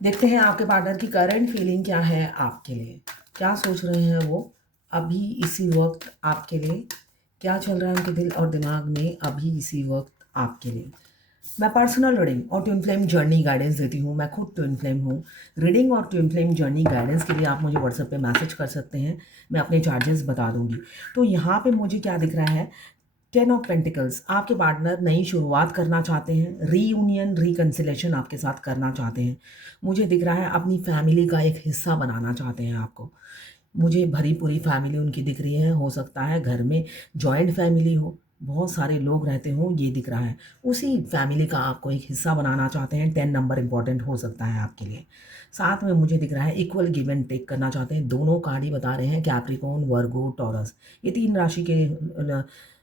देखते हैं आपके पार्टनर की करंट फीलिंग क्या है आपके लिए, क्या सोच रहे हैं वो अभी इसी वक्त आपके लिए, क्या चल रहा है उनके दिल और दिमाग में अभी इसी वक्त आपके लिए। मैं पर्सनल रीडिंग और ट्विन फ्लेम जर्नी गाइडेंस देती हूँ। मैं खुद ट्विन फ्लेम हूँ। रीडिंग और ट्विन फ्लेम जर्नी गाइडेंस के लिए आप मुझे व्हाट्सएप पे मैसेज कर सकते हैं। मैं अपने चार्जेस बता दूंगी। तो यहाँ पे मुझे क्या दिख रहा है, 10 ऑफ पेंटिकल्स, आपके पार्टनर नई शुरुआत करना चाहते हैं, रीयूनियन रिकन्सिलेशन आपके साथ करना चाहते हैं। मुझे दिख रहा है अपनी फैमिली का एक हिस्सा बनाना चाहते हैं आपको। मुझे भरी पूरी फैमिली उनकी दिख रही है। हो सकता है घर में जॉइंट फैमिली हो, बहुत सारे लोग रहते हों, ये दिख रहा है। उसी फैमिली का आपको एक हिस्सा बनाना चाहते हैं। 10 नंबर इंपॉर्टेंट हो सकता है आपके लिए। साथ में मुझे दिख रहा है इक्वल गिव एंड टेक करना चाहते हैं। दोनों कार्ड ही बता रहे हैं, कैप्रिकॉर्न, वर्गो, टॉरस, ये 3 राशि के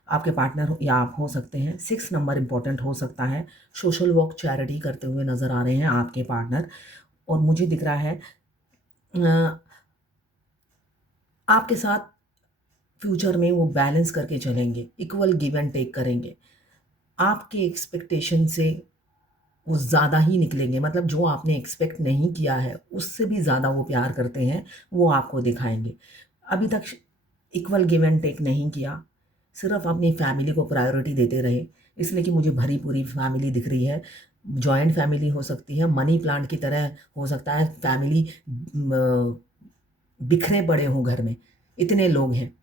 आपके पार्टनर या आप हो सकते हैं। 6 नंबर इंपॉर्टेंट हो सकता है। सोशल वर्क, चैरिटी करते हुए नज़र आ रहे हैं आपके पार्टनर। और मुझे दिख रहा है आपके साथ फ्यूचर में वो बैलेंस करके चलेंगे, इक्वल गिव एंड टेक करेंगे। आपके एक्सपेक्टेशन से वो ज़्यादा ही निकलेंगे, मतलब जो आपने एक्सपेक्ट नहीं किया है उससे भी ज़्यादा वो प्यार करते हैं, वो आपको दिखाएंगे। अभी तक इक्वल गिव एंड टेक नहीं किया, सिर्फ अपनी फैमिली को प्रायोरिटी देते रहे, इसलिए कि मुझे भरी पूरी फैमिली दिख रही है। जॉइंट फैमिली हो सकती है, मनी प्लांट की तरह हो सकता है फैमिली, बिखरे पड़े हों घर में, इतने लोग हैं।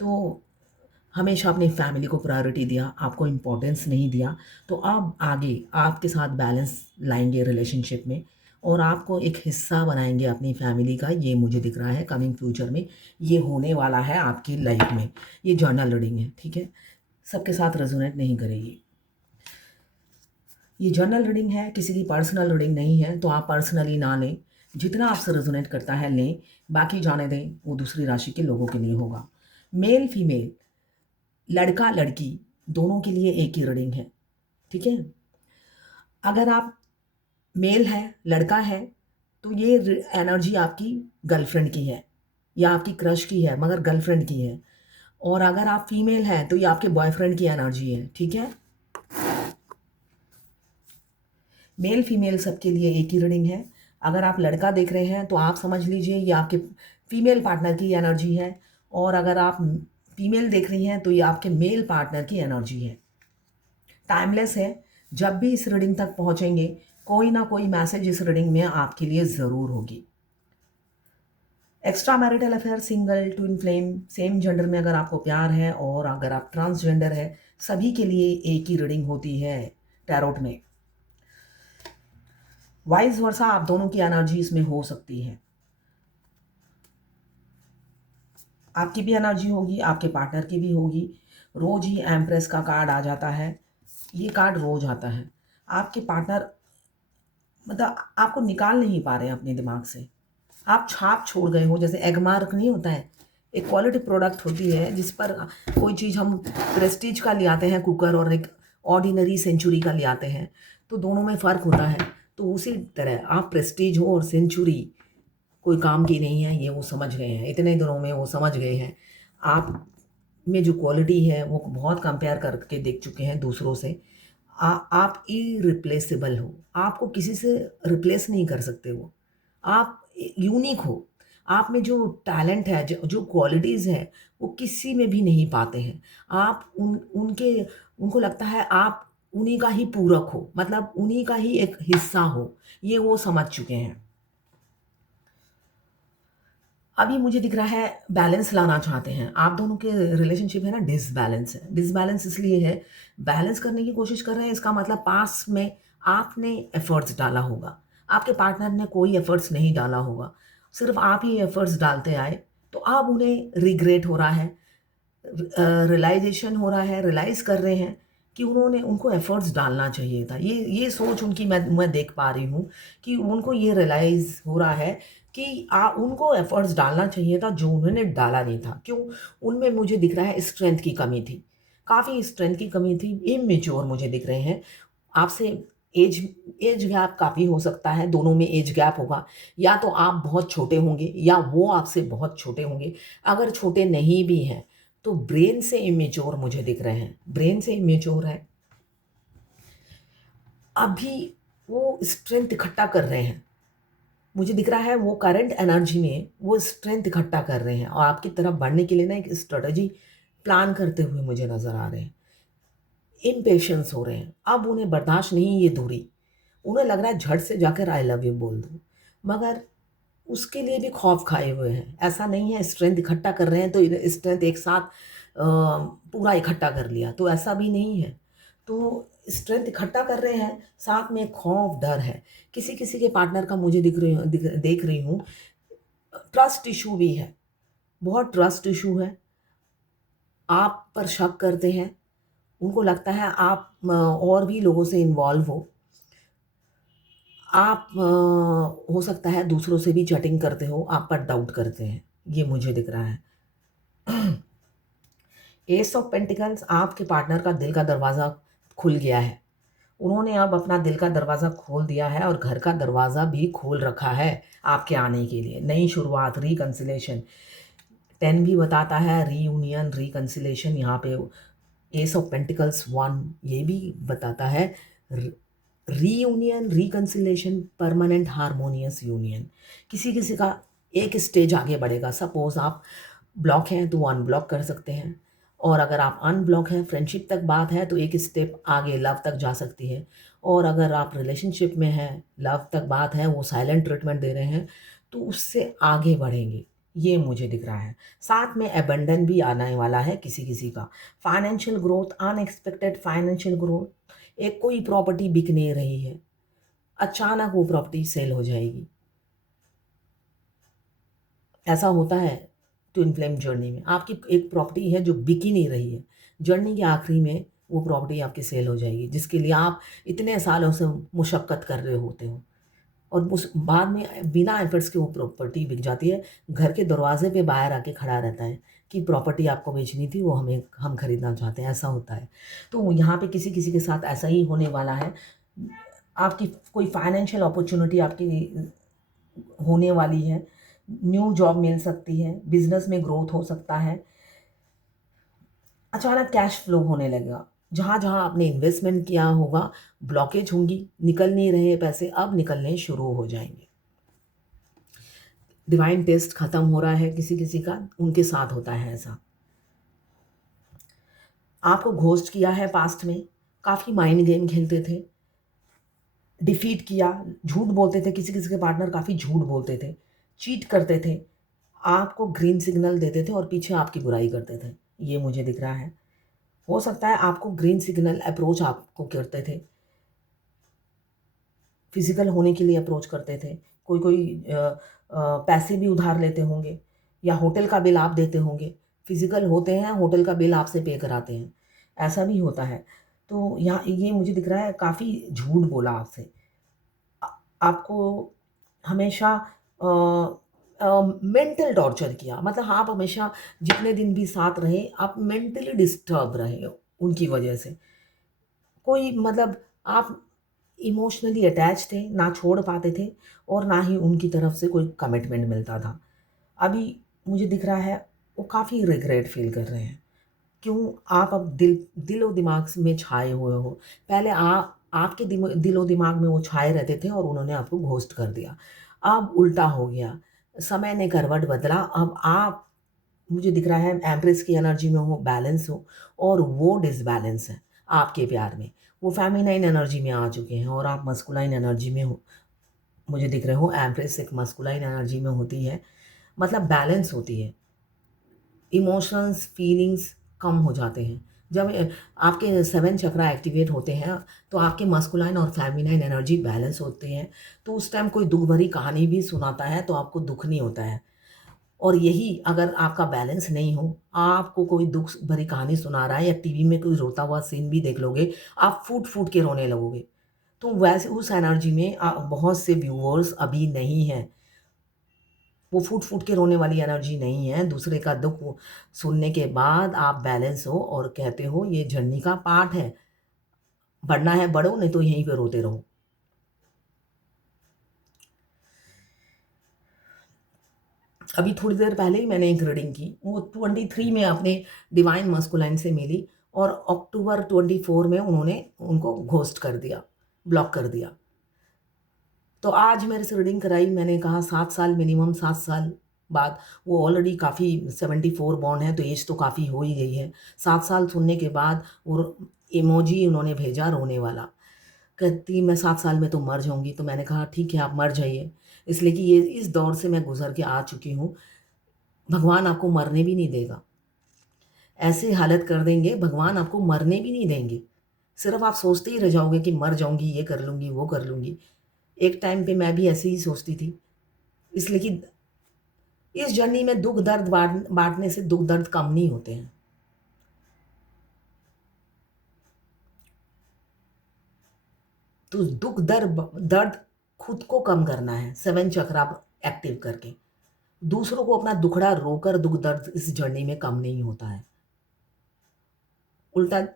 तो हमेशा अपनी फैमिली को प्रायोरिटी दिया, आपको इम्पोर्टेंस नहीं दिया। तो अब आगे आपके साथ बैलेंस लाएंगे रिलेशनशिप में और आपको एक हिस्सा बनाएंगे अपनी फैमिली का। ये मुझे दिख रहा है कमिंग फ्यूचर में ये होने वाला है आपकी लाइफ में। ये जर्नल रीडिंग है, ठीक है, सबके साथ रेजोनेट नहीं करेगी। ये जर्नल रीडिंग है, किसी की पर्सनल रीडिंग नहीं है, तो आप पर्सनली ना लें। जितना आपसे रेजोनेट करता है लें, बाकी जाने दें, वो दूसरी राशि के लोगों के लिए होगा। मेल फीमेल, लड़का लड़की, दोनों के लिए एक ही रीडिंग है, ठीक है। अगर आप मेल है, लड़का है, तो ये एनर्जी आपकी गर्लफ्रेंड की है या आपकी क्रश की है, मगर गर्लफ्रेंड की है। और अगर आप फीमेल हैं तो ये आपके बॉयफ्रेंड की एनर्जी है, ठीक है। मेल फीमेल सबके लिए एक ही रीडिंग है। अगर आप लड़का देख रहे हैं तो आप समझ लीजिए ये आपके फीमेल पार्टनर की एनर्जी है। और अगर आप फीमेल देख रही हैं तो ये आपके मेल पार्टनर की एनर्जी है। टाइमलेस है। जब भी इस रीडिंग तक पहुंचेंगे, कोई ना कोई मैसेज इस रीडिंग में आपके लिए ज़रूर होगी। Extra marital affair, single, twin flame, same gender में अगर आपको प्यार है और अगर आप ट्रांसजेंडर है, सभी के लिए एक ही रीडिंग होती है टैरोट में। वाइस वर्सा आप दोनों की एनर्जी इसमें हो सकती है। आपकी भी एनर्जी होगी, आपके पार्टनर की भी होगी। रोज ही एम्प्रेस का कार्ड आ जाता है। ये कार्ड रोज आता है। आपके पार्टनर मतलब आपको निकाल नहीं पा रहे हैं अपने दिमाग से। आप छाप छोड़ गए हो, जैसे एग मार्क नहीं होता है, एक क्वालिटी प्रोडक्ट होती है जिस पर कोई चीज़ हम प्रेस्टीज का ले आते हैं कुकर और एक ऑर्डिनरी सेंचुरी का ले आते हैं, तो दोनों में फ़र्क होता है। तो उसी तरह आप प्रेस्टीज हो और सेंचुरी कोई काम की नहीं है, ये वो समझ गए हैं, इतने दिनों में वो समझ गए हैं। आप में जो क्वालिटी है वो बहुत कंपेयर करके देख चुके हैं दूसरों से। आप इरिप्लेसेबल हो, आपको किसी से रिप्लेस नहीं कर सकते वो। आप यूनिक हो। आप में जो टैलेंट है, जो क्वालिटीज़ हैं, वो किसी में भी नहीं पाते हैं। आप उनको लगता है आप उन्हीं का ही पूरक हो, मतलब उन्हीं का ही एक हिस्सा हो, ये वो समझ चुके हैं। अभी मुझे दिख रहा है बैलेंस लाना चाहते हैं। आप दोनों के रिलेशनशिप है ना, डिसबैलेंस है। डिसबैलेंस इसलिए है, बैलेंस करने की कोशिश कर रहे हैं, इसका मतलब पास में आपने एफर्ट्स डाला होगा, आपके पार्टनर ने कोई एफर्ट्स नहीं डाला होगा, सिर्फ आप ही एफर्ट्स डालते आए। तो अब उन्हें रिग्रेट हो रहा है, रियलाइजेशन हो रहा है, रियलाइज़ कर रहे हैं कि उनको एफर्ट्स डालना चाहिए था। ये सोच उनकी मैं देख पा रही हूँ कि उनको ये रियलाइज़ हो रहा है कि उनको एफर्ट्स डालना चाहिए था जो उन्होंने डाला नहीं था। क्यों? उनमें मुझे दिख रहा है स्ट्रेंथ की कमी थी, काफ़ी स्ट्रेंथ की कमी थी, इमैच्योर मुझे दिख रहे हैं। आपसे एज एज गैप काफ़ी हो सकता है, दोनों में एज गैप होगा। या तो आप बहुत छोटे होंगे या वो आपसे बहुत छोटे होंगे। अगर छोटे नहीं भी हैं तो ब्रेन से इमेच्योर मुझे दिख रहे हैं, ब्रेन से इमेच्योर है। अभी वो स्ट्रेंथ इकट्ठा कर रहे हैं, मुझे दिख रहा है वो करंट एनर्जी में वो स्ट्रेंथ इकट्ठा कर रहे हैं और आपकी तरफ बढ़ने के लिए ना एक स्ट्रेटजी प्लान करते हुए मुझे नज़र आ रहे हैं। इम्पेशेंस हो रहे हैं, अब उन्हें बर्दाश्त नहीं ये दूरी, उन्हें लग रहा है झट से जाकर आई लव यू बोल दूँ, मगर उसके लिए भी खौफ खाए हुए हैं। ऐसा नहीं है स्ट्रेंथ इकट्ठा कर रहे हैं तो स्ट्रेंथ एक साथ पूरा इकट्ठा कर लिया, तो ऐसा भी नहीं है। तो स्ट्रेंथ इकट्ठा कर रहे हैं, साथ में खौफ, डर है। किसी-किसी के पार्टनर का मुझे देख रही हूँ, ट्रस्ट इश्यू भी है, बहुत ट्रस्ट इश्यू है। आप पर शक करते हैं, उनको लगता है आप और भी लोगों से इन्वॉल्व हो। आप हो सकता है दूसरों से भी चैटिंग करते हो, आप पर डाउट करते हैं, ये मुझे दिख रहा है। एस ऑफ पेंटिकल्स आपके पार्टनर का दिल का दरवाज़ा खुल गया है। उन्होंने अब अपना दिल का दरवाज़ा खोल दिया है और घर का दरवाज़ा भी खोल रखा है आपके आने के लिए। नई शुरुआत, रिकन्सिलेशन, 10 भी बताता है रीयूनियन, रिकन्सिलेशन। यहाँ पे एस ऑफ पेंटिकल्स 1 ये भी बताता है reunion, reconciliation, permanent harmonious union. किसी-किसी का एक स्टेज आगे बढ़ेगा। सपोज़ आप ब्लॉक हैं तो अनब्लॉक कर सकते हैं और अगर आप अनब्लॉक हैं, फ्रेंडशिप तक बात है तो एक स्टेप आगे लव तक जा सकती है और अगर आप रिलेशनशिप में हैं, लव तक बात है, वो साइलेंट ट्रीटमेंट दे रहे हैं, तो उससे आगे बढ़ेंगे, ये मुझे दिख रहा है। साथ में अबंडन भी आने वाला है किसी-किसी का। Financial growth, unexpected financial growth, एक कोई प्रॉपर्टी बिक नहीं रही है, अचानक वो प्रॉपर्टी सेल हो जाएगी। ऐसा होता है ट्विन फ्लेम जर्नी में। आपकी एक प्रॉपर्टी है जो बिक ही नहीं रही है। जर्नी के आखिरी में वो प्रॉपर्टी आपकी सेल हो जाएगी, जिसके लिए आप इतने सालों से मुशक्कत कर रहे होते हो और उस बाद में बिना एफर्ट्स के वो प्रॉपर्टी बिक जाती है। घर के दरवाजे पे बायर आके खड़ा रहता है कि प्रॉपर्टी आपको बेचनी थी, वो हम खरीदना चाहते हैं, ऐसा होता है। तो यहाँ पे किसी-किसी के साथ ऐसा ही होने वाला है। आपकी कोई फाइनेंशियल अपॉर्च्युनिटी आपकी होने वाली है, न्यू जॉब मिल सकती है, बिज़नेस में ग्रोथ हो सकता है, अचानक कैश फ्लो होने लगेगा। जहाँ-जहाँ आपने इन्वेस्टमेंट किया होगा, ब्लॉकेज होंगी, निकल नहीं रहे पैसे, अब निकलने शुरू हो जाएँगे। डिवाइन टेस्ट खत्म हो रहा है किसी-किसी का, उनके साथ होता है ऐसा। आपको घोस्ट किया है पास्ट में, काफ़ी माइंड गेम खेलते थे, डिफीट किया, झूठ बोलते थे, किसी-किसी के पार्टनर काफ़ी झूठ बोलते थे, चीट करते थे, आपको ग्रीन सिग्नल देते थे और पीछे आपकी बुराई करते थे। ये मुझे दिख रहा है। हो सकता है आपको ग्रीन सिग्नल अप्रोच आपको करते थे, फिज़िकल होने के लिए अप्रोच करते थे। कोई-कोई पैसे भी उधार लेते होंगे या होटल का बिल आप देते होंगे। फिज़िकल होते हैं, होटल का बिल आपसे पे कराते हैं, ऐसा भी होता है। तो यहाँ ये मुझे दिख रहा है काफ़ी झूठ बोला आपसे। अ, आपको हमेशा अ मेंटल टॉर्चर किया, मतलब आप हमेशा जितने दिन भी साथ रहे, आप मेंटली डिस्टर्ब रहे उनकी वजह से। कोई मतलब आप इमोशनली अटैच थे, ना छोड़ पाते थे और ना ही उनकी तरफ से कोई कमिटमेंट मिलता था। अभी मुझे दिख रहा है वो काफ़ी रिग्रेट फ़ील कर रहे हैं। क्यों? आप अब दिलो-दिमाग में छाए हुए हो। पहले आपके दिलो-दिमाग में वो छाए रहते थे और उन्होंने आपको घोस्ट कर दिया। अब उल्टा हो गया। समय ने करवट बदला, अब आप मुझे दिख रहा है एम्प्रेस की एनर्जी में हो, बैलेंस हो और वो डिसबैलेंस है आपके प्यार में। वो फेमिनाइन एनर्जी में आ चुके हैं और आप मस्कुलाइन एनर्जी में हो। मुझे दिख रहे हो एम्प्रेस एक मस्कुलाइन एनर्जी में होती है, मतलब बैलेंस होती है। इमोशंस, फीलिंग्स कम हो जाते हैं। जब आपके 7 चक्रा एक्टिवेट होते हैं, तो आपके मस्कुलाइन और फेमिनाइन एनर्जी बैलेंस होती है। तो उस टाइम कोई दुःख भरी कहानी भी सुनाता है, तो आपको दुःख नहीं होता है। और यही अगर आपका बैलेंस नहीं हो, आपको कोई दुःख भरी कहानी सुना रहा है या टीवी में कोई रोता हुआ सीन भी देख लोगे, आप फूट-फूट के रोने लगोगे। तो वैसे उस एनर्जी में बहुत से व्यूअर्स अभी नहीं हैं। वो फूट-फूट के रोने वाली एनर्जी नहीं है, दूसरे का दुःख सुनने के बाद आप बैलेंस हो और कहते हो ये जर्नी का पार्ट है, बढ़ना है बढ़ो नहीं तो यहीं पे रोते रहो। अभी थोड़ी देर पहले ही मैंने एक रीडिंग की, वो 23 में अपने डिवाइन मस्कुलाइन से मिली और अक्टूबर 24 में उन्होंने उनको घोस्ट कर दिया, ब्लॉक कर दिया। तो आज मेरे से रीडिंग कराई, मैंने कहा 7 साल मिनिमम, 7 साल बाद। वो ऑलरेडी काफ़ी 74 बॉर्न है, तो एज तो काफ़ी हो ही गई है। 7 साल सुनने के बाद और इमोजी उन्होंने भेजा रोने वाला, कहती मैं 7 साल में तो मर जाऊँगी। तो मैंने कहा ठीक है, आप मर जाइए, इसलिए कि ये इस दौर से मैं गुज़र के आ चुकी हूँ। भगवान आपको मरने भी नहीं देगा। ऐसी हालत कर देंगे, भगवान आपको मरने भी नहीं देंगे। सिर्फ़ आप सोचते ही रह जाओगे कि मर जाऊँगी, ये कर लूँगी, वो कर लूँगी। एक टाइम पे मैं भी ऐसे ही सोचती थी, इसलिए कि इस जर्नी में दुःख दर्द बाँटने से दुःख दर्द कम नहीं होते हैं। तो दुःख दर्द खुद को कम करना है, 7 चक्र आप एक्टिव करके। दूसरों को अपना दुखड़ा रोकर दुःख दर्द इस जर्नी में कम नहीं होता है। उल्टा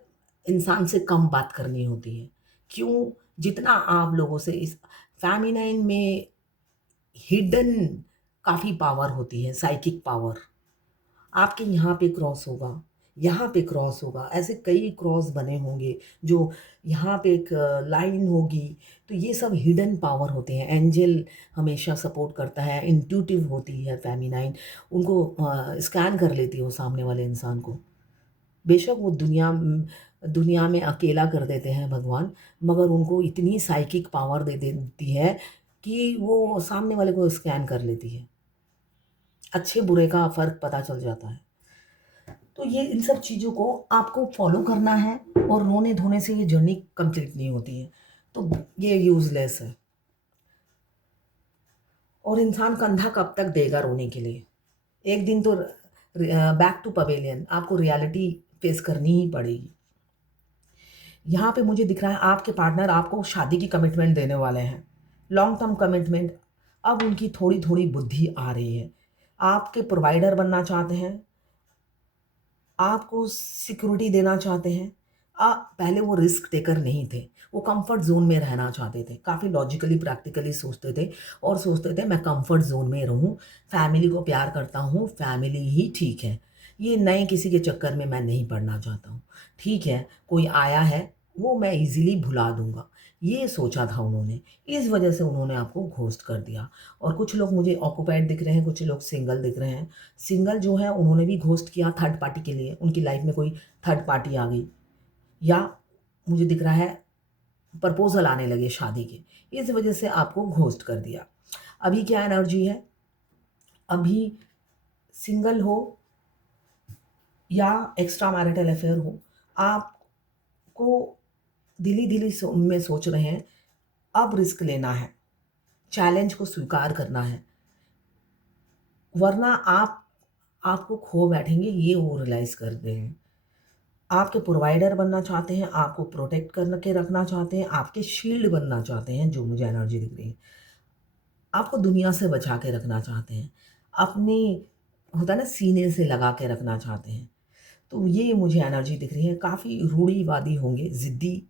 इंसान से कम बात करनी होती है। क्यों? जितना आप लोगों से इस फ़ेमिनाइन में हिडन काफ़ी पावर होती है, साइकिक पावर। आपके यहाँ पे क्रॉस होगा, यहाँ पे क्रॉस होगा, ऐसे कई क्रॉस बने होंगे, जो यहाँ पे एक लाइन होगी, तो ये सब हिडन पावर होते हैं। एंजल हमेशा सपोर्ट करता है, इंट्यूटिव होती है फ़ेमिनाइन, उनको स्कैन कर लेती है वो सामने वाले इंसान को। बेशक वो दुनिया में अकेला कर देते हैं भगवान, मगर उनको इतनी साइकिक पावर दे देती है कि वो सामने वाले को स्कैन कर लेती है। अच्छे-बुरे का फ़र्क पता चल जाता है। तो ये इन सब चीज़ों को आपको फ़ॉलो करना है, और रोने-धोने से ये जर्नी कंप्लीट नहीं होती है। तो ये यूज़लेस है, और इंसान कंधा कब तक देगा रोने के लिए? एक दिन तो बैक टू पवेलियन, आपको रियलिटी फेस करनी ही पड़ेगी। यहाँ पे मुझे दिख रहा है आपके पार्टनर आपको शादी की कमिटमेंट देने वाले हैं, लॉन्ग टर्म कमिटमेंट। अब उनकी थोड़ी-थोड़ी बुद्धि आ रही है। आपके प्रोवाइडर बनना चाहते हैं, आपको सिक्योरिटी देना चाहते हैं। पहले वो रिस्क टेकर नहीं थे, वो कंफर्ट ज़ोन में रहना चाहते थे। काफ़ी लॉजिकली, प्रैक्टिकली सोचते थे, और सोचते थे मैं कंफर्ट ज़ोन में रहूँ, फैमिली को प्यार करता हूँ, फैमिली ही ठीक है। ये नए किसी के चक्कर में मैं नहीं पड़ना चाहता हूँ। ठीक है, कोई आया है, वो मैं ईज़िली भुला दूँगा। ये सोचा था उन्होंने, इस वजह से उन्होंने आपको घोस्ट कर दिया। और कुछ लोग मुझे ऑक्यूपाइड दिख रहे हैं, कुछ लोग सिंगल दिख रहे हैं। सिंगल जो है उन्होंने भी घोस्ट किया थर्ड पार्टी के लिए, उनकी लाइफ में कोई थर्ड पार्टी आ गई, या मुझे दिख रहा है प्रपोज़ल आने लगे शादी के, इस वजह से आपको घोस्ट कर दिया। अभी क्या एनर्जी है? अभी सिंगल हो या एक्स्ट्रा मैरिटल अफेयर हो, आपको दिली-दिली में सोच रहे हैं, अब रिस्क लेना है, चैलेंज को स्वीकार करना है, वरना आपको खो बैठेंगे, ये वो रियलाइज़ कर रहे हैं। आपके प्रोवाइडर बनना चाहते हैं, आपको प्रोटेक्ट कर के रखना चाहते हैं, आपके शील्ड बनना चाहते हैं, जो मुझे एनर्जी दिख रही है। आपको दुनिया से बचा के रखना चाहते हैं, अपने होता है ना सीने से लगा के रखना चाहते हैं। तो ये मुझे एनर्जी दिख रही है, काफ़ी रूढ़िवादी होंगे, ज़िद्दी,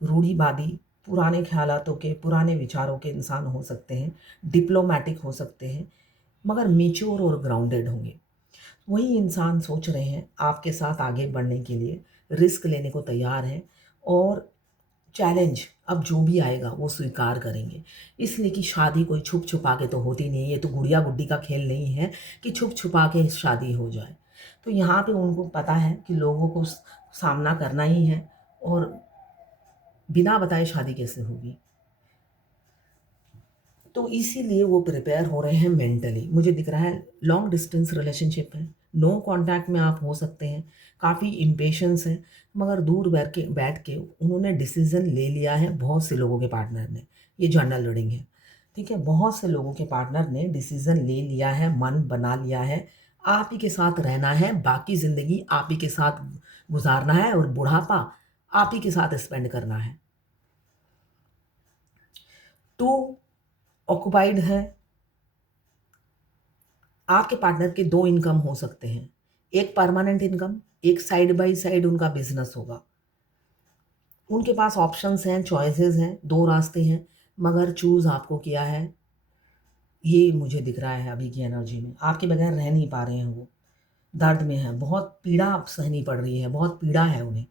रूढ़िवादी, पुराने ख़्यालातों के, पुराने विचारों के इंसान हो सकते हैं, डिप्लोमैटिक हो सकते हैं, मगर मैच्योर और ग्राउंडेड होंगे। वही इंसान सोच रहे हैं आपके साथ आगे बढ़ने के लिए, रिस्क लेने को तैयार हैं, और चैलेंज अब जो भी आएगा वो स्वीकार करेंगे। इसलिए कि शादी कोई छुप-छुपा के तो होती नहीं है, ये तो गुड़िया-गुड्डी का खेल नहीं है कि छुप-छुपा के शादी हो जाए। तो यहाँ पे उनको पता है कि लोगों को सामना करना ही है, और बिना बताए शादी कैसे होगी। तो इसीलिए वो प्रिपेयर हो रहे हैं मेंटली। मुझे दिख रहा है लॉन्ग डिस्टेंस रिलेशनशिप है, नो कॉन्टैक्ट में आप हो सकते हैं, काफ़ी इम्पेशंस है, मगर दूर बैठ के उन्होंने डिसीज़न ले लिया है, बहुत से लोगों के पार्टनर ने। ये जनरल रीडिंग है, ठीक है? बहुत से लोगों के पार्टनर ने डिसीज़न ले लिया है, मन बना लिया है, आप ही के साथ रहना है, बाकी ज़िंदगी आप ही के साथ गुज़ारना है, और बुढ़ापा आप ही के साथ स्पेंड करना है। 2 ऑक्युपाइड हैं। आपके पार्टनर के 2 इनकम हो सकते हैं। एक परमानेंट इनकम, एक साइड बाय साइड उनका बिज़नेस होगा। उनके पास ऑप्शंस हैं, चॉइसेस हैं, 2 रास्ते हैं, मगर चूज़ आपको किया है, ये मुझे दिख रहा है अभी की एनर्जी में। आपके बगैर रह नहीं पा रहे हैं वो, दर्द में हैं, बहुत पीड़ा सहनी पड़ रही है, बहुत पीड़ा है उन्हें।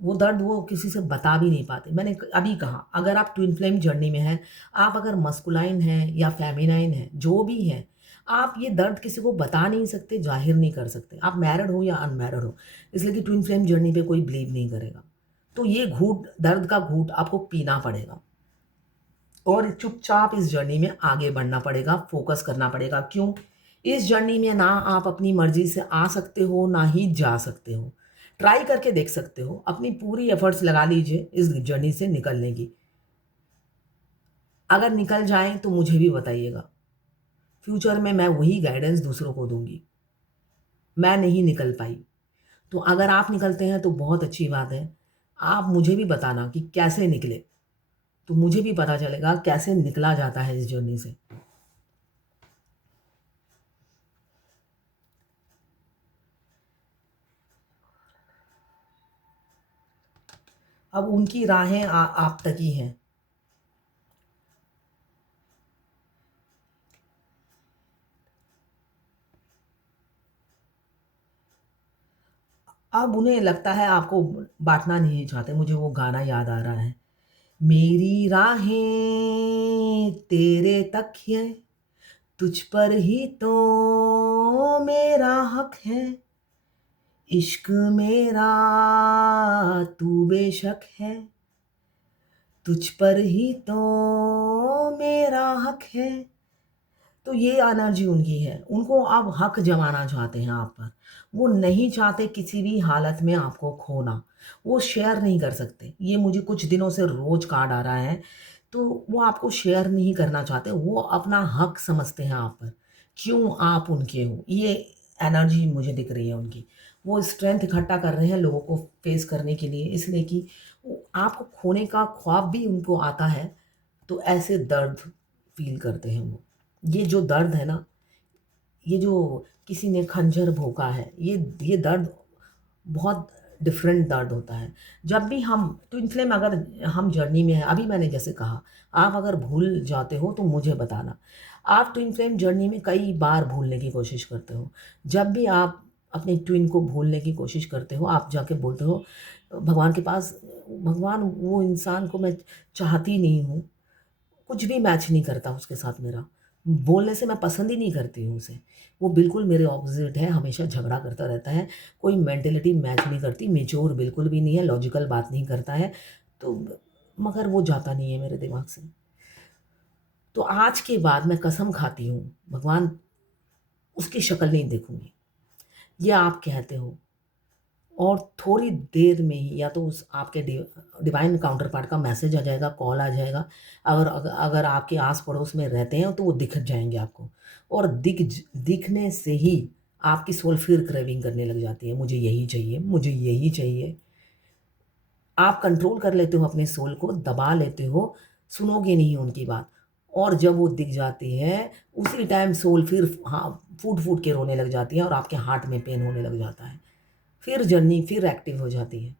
वो दर्द वो किसी से बता भी नहीं पाते। मैंने अभी कहा, अगर आप ट्विन फ्लेम जर्नी में हैं, आप अगर मस्कुलाइन हैं या फेमिनाइन हैं, जो भी हैं, आप ये दर्द किसी को बता नहीं सकते, ज़ाहिर नहीं कर सकते। आप मैरिड हो या अनमैरिड हो, इसलिए कि ट्विन फ्लेम जर्नी पे कोई बिलीव नहीं करेगा। तो ये घूँट, दर्द का घूँट आपको पीना पड़ेगा और चुपचाप इस जर्नी में आगे बढ़ना पड़ेगा, फ़ोकस करना पड़ेगा। क्यों? इस जर्नी में ना आप अपनी मर्ज़ी से आ सकते हो, ना ही जा सकते हो। ट्राई करके देख सकते हो, अपनी पूरी एफ़र्ट्स लगा लीजिए इस जर्नी से निकलने की। अगर निकल जाएँ तो मुझे भी बताइएगा। फ्यूचर में मैं वही गाइडेंस दूसरों को दूँगी। मैं नहीं निकल पाई, तो अगर आप निकलते हैं तो बहुत अच्छी बात है। आप मुझे भी बताना कि कैसे निकले, तो मुझे भी पता चलेगा कैसे निकला जाता है इस जर्नी से। अब उनकी राहें आप तक ही हैं। अब उन्हें लगता है आपको बाँटना नहीं चाहते, मुझे वो गाना याद आ रहा है। मेरी राहें तेरे तक हैं, तुझ पर ही तो मेरा हक है। इश्क मेरा तू बेशक है, तुझ पर ही तो मेरा हक है। तो ये एनर्जी उनकी है। उनको अब हक जमाना चाहते हैं आप पर। वो नहीं चाहते किसी भी हालत में आपको खोना। वो शेयर नहीं कर सकते। ये मुझे कुछ दिनों से रोज़ कार्ड आ रहा है। तो वो आपको शेयर नहीं करना चाहते। वो अपना हक समझते हैं आप पर। क्यों आप उनके हो? ये एनर्जी मुझे दिख रही है उनकी। वो स्ट्रेंथ इकट्ठा कर रहे हैं लोगों को फेस करने के लिए, इसलिए कि वो आपको खोने का ख्वाब भी उनको आता है, तो ऐसे दर्द फ़ील करते हैं वो। ये जो दर्द है ना, ये जो किसी ने खंजर भोंका है, ये दर्द बहुत डिफरेंट दर्द होता है। जब भी हम ट्विन फ्लेम अगर हम जर्नी में हैं, अभी मैंने जैसे कहा, आप अगर भूल जाते हो तो मुझे बताना। आप ट्विन फ्लेम जर्नी में कई बार भूलने की कोशिश करते हो। जब भी आप अपने ट्विन को भूलने की कोशिश करते हो, आप जाके बोलते हो भगवान के पास, भगवान वो इंसान को मैं चाहती नहीं हूँ, कुछ भी मैच नहीं करता उसके साथ मेरा। बोलने से मैं पसंद ही नहीं करती हूँ उसे। वो बिल्कुल मेरे ऑपोज़िट है, हमेशा झगड़ा करता रहता है, कोई मेंटालिटी मैच नहीं करती, मैच्योर बिल्कुल भी नहीं है, लॉजिकल बात नहीं करता है, तो मगर वो जाता नहीं है मेरे दिमाग से। तो आज के बाद मैं कसम खाती हूँ, भगवान उसकी शक्ल नहीं देखूँगी। ये आप कहते हो और थोड़ी देर में ही या तो उस आपके डिवाइन काउंटर पार्ट का मैसेज आ जाएगा, कॉल आ जाएगा। अगर आपके आस-पड़ोस में रहते हैं तो वो दिख जाएँगे आपको और दिखने से ही आपकी सोल फिर क्रेविंग करने लग जाती है, मुझे यही चाहिए, मुझे यही चाहिए। आप कंट्रोल कर लेते हो अपने सोल को, दबा लेते हो, सुनोगे नहीं उनकी बात और जब वो दिख जाती है, उसी टाइम सोल फिर हाँ, फूट-फूट के रोने लग जाती है और आपके हार्ट में पेन होने लग जाता है। फिर जर्नी फिर एक्टिव हो जाती है।